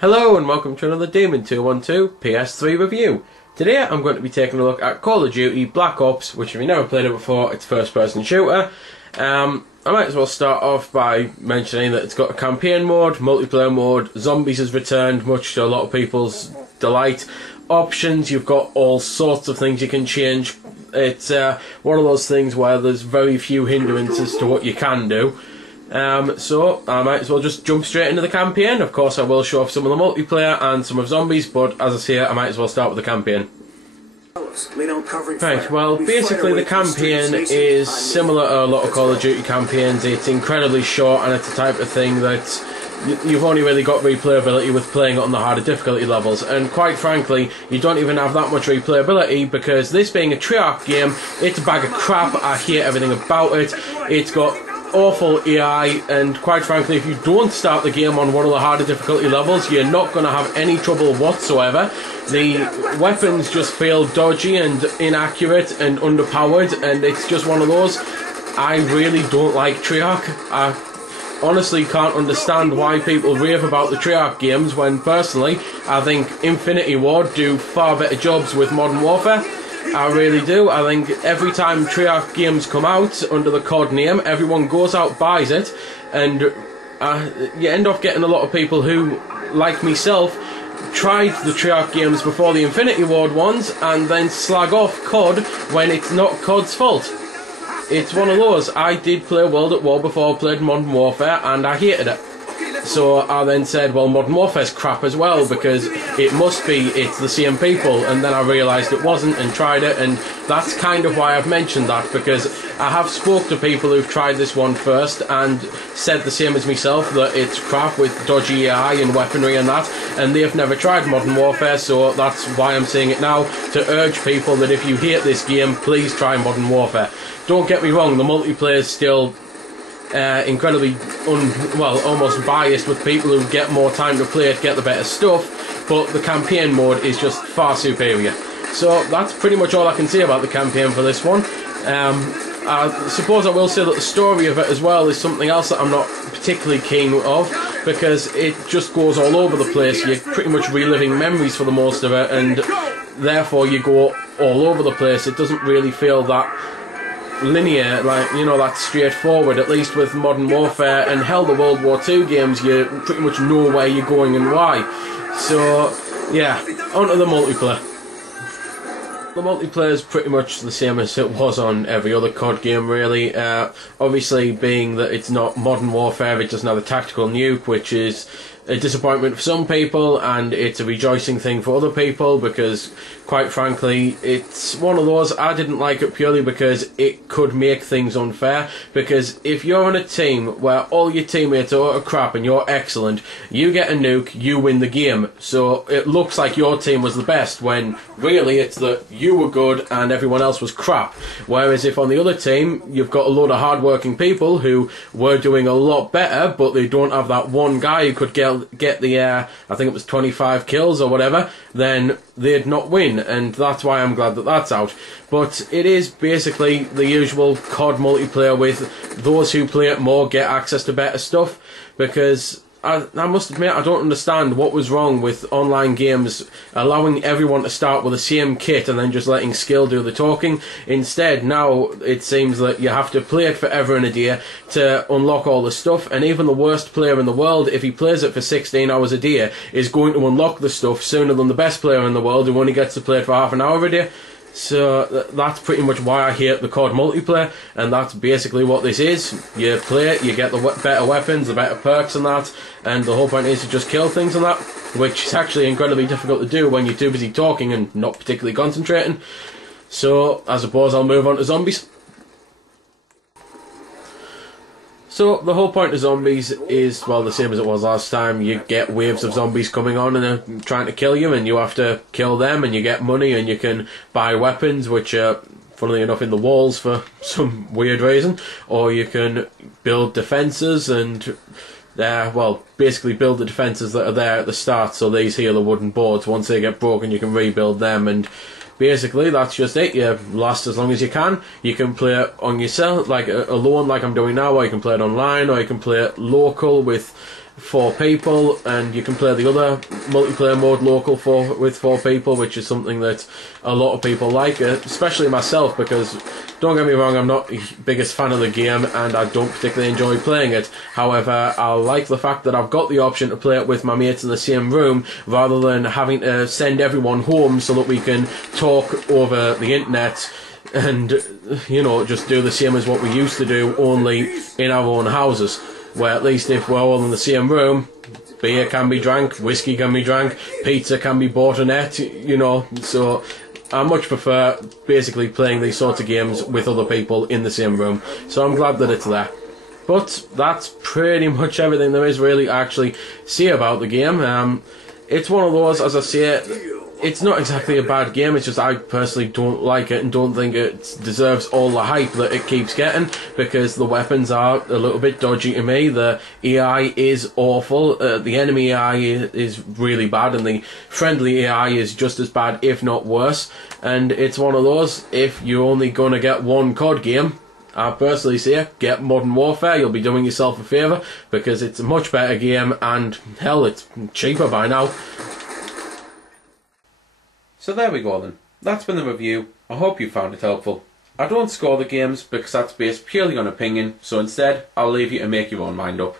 Hello and welcome to another Demon 212 PS3 review. Today I'm going to be taking a look at Call of Duty Black Ops, which if you've never played it before, it's a first person shooter. I might as well start off by mentioning that it's got a campaign mode, multiplayer mode, zombies has returned, much to a lot of people's delight. Options, you've got all sorts of things you can change. It's one of those things where there's very few hindrances to what you can do. So I might as well just jump straight into the campaign. Of course I will show off some of the multiplayer and some of zombies, but as I say, I might as well start with the campaign. Right, well basically the campaign is similar to a lot of Call of Duty campaigns. It's incredibly short and it's the type of thing that you've only really got replayability with playing it on the harder difficulty levels, and quite frankly you don't even have that much replayability because this being a Treyarch game, it's a bag of crap. I hate everything about it. It's got awful AI, and quite frankly if you don't start the game on one of the harder difficulty levels you're not going to have any trouble whatsoever. The weapons just feel dodgy and inaccurate and underpowered, and it's just one of those. I really don't like Treyarch. I honestly can't understand why people rave about the Treyarch games when personally I think Infinity Ward do far better jobs with Modern Warfare. I really do. I think every time Treyarch games come out under the COD name, everyone goes out, buys it, and you end up getting a lot of people who, like myself, tried the Treyarch games before the Infinity Ward ones and then slag off COD when it's not COD's fault. It's one of those. I did play World at War before I played Modern Warfare and I hated it. So I then said, well, Modern Warfare's crap as well because it's the same people, and then I realised it wasn't and tried it, and that's kind of why I've mentioned that, because I have spoke to people who've tried this one first and said the same as myself, that it's crap with dodgy AI and weaponry and that, and they've never tried Modern Warfare, so that's why I'm saying it now, to urge people that if you hate this game, please try Modern Warfare. Don't get me wrong, the multiplayer is still incredibly almost biased with people who get more time to play it, get the better stuff, but the campaign mode is just far superior. So that's pretty much all I can say about the campaign for this one. I suppose I will say that the story of it as well is something else that I'm not particularly keen of, because it just goes all over the place. You're pretty much reliving memories for the most of it, and therefore you go all over the place. It doesn't really feel that linear, like, you know, that's straightforward. At least with Modern Warfare and hell, the World War II games, you pretty much know where you're going and why. So yeah, onto the multiplayer. The multiplayer is pretty much the same as it was on every other COD game really. Obviously being that it's not Modern Warfare, it doesn't have a tactical nuke, which is a disappointment for some people and it's a rejoicing thing for other people, because quite frankly it's one of those. I didn't like it purely because it could make things unfair, because if you're on a team where all your teammates are utter crap and you're excellent, you get a nuke, you win the game, so it looks like your team was the best when really it's that you were good and everyone else was crap. Whereas if on the other team you've got a load of hard-working people who were doing a lot better, but they don't have that one guy who could get the I think it was 25 kills or whatever, then they'd not win, and that's why I'm glad that that's out. But it is basically the usual COD multiplayer with those who play it more get access to better stuff, because I must admit I don't understand what was wrong with online games allowing everyone to start with the same kit and then just letting skill do the talking. Instead, now it seems that you have to play it forever and a day to unlock all the stuff, and even the worst player in the world, if he plays it for 16 hours a day, is going to unlock the stuff sooner than the best player in the world who only gets to play it for half an hour a day. So that's pretty much why I hate the COD multiplayer, and that's basically what this is. You play it, you get the better weapons, the better perks and that, and the whole point is to just kill things and that, which is actually incredibly difficult to do when you're too busy talking and not particularly concentrating. So I suppose I'll move on to zombies. So the whole point of zombies is, well, the same as it was last time. You get waves of zombies coming on and they're trying to kill you, and you have to kill them, and you get money and you can buy weapons, which are funnily enough in the walls for some weird reason, or you can build defences and well, basically build the defences that are there at the start. So these here are the wooden boards. Once they get broken you can rebuild them, and basically that's just it. You last as long as you can. You can play it on yourself, like alone, like I'm doing now, or you can play it online, or you can play it local with 4 people, and you can play the other multiplayer mode local with 4 people, which is something that a lot of people like, especially myself, because don't get me wrong, I'm not the biggest fan of the game and I don't particularly enjoy playing it. However, I like the fact that I've got the option to play it with my mates in the same room rather than having to send everyone home so that we can talk over the internet and, you know, just do the same as what we used to do, only in our own houses, where at least if we're all in the same room, beer can be drank, whiskey can be drank, pizza can be bought and ate, you know. So I much prefer basically playing these sorts of games with other people in the same room, so I'm glad that it's there. But that's pretty much everything there is really actually say about the game. It's one of those, as I say, it's not exactly a bad game, it's just I personally don't like it and don't think it deserves all the hype that it keeps getting, because the weapons are a little bit dodgy to me, the AI is awful, the enemy AI is really bad, and the friendly AI is just as bad, if not worse. And it's one of those, if you're only going to get one COD game, I personally say get Modern Warfare. You'll be doing yourself a favour, because it's a much better game, and hell, it's cheaper by now. So there we go then. That's been the review. I hope you found it helpful. I don't score the games because that's based purely on opinion, so instead I'll leave you to make your own mind up.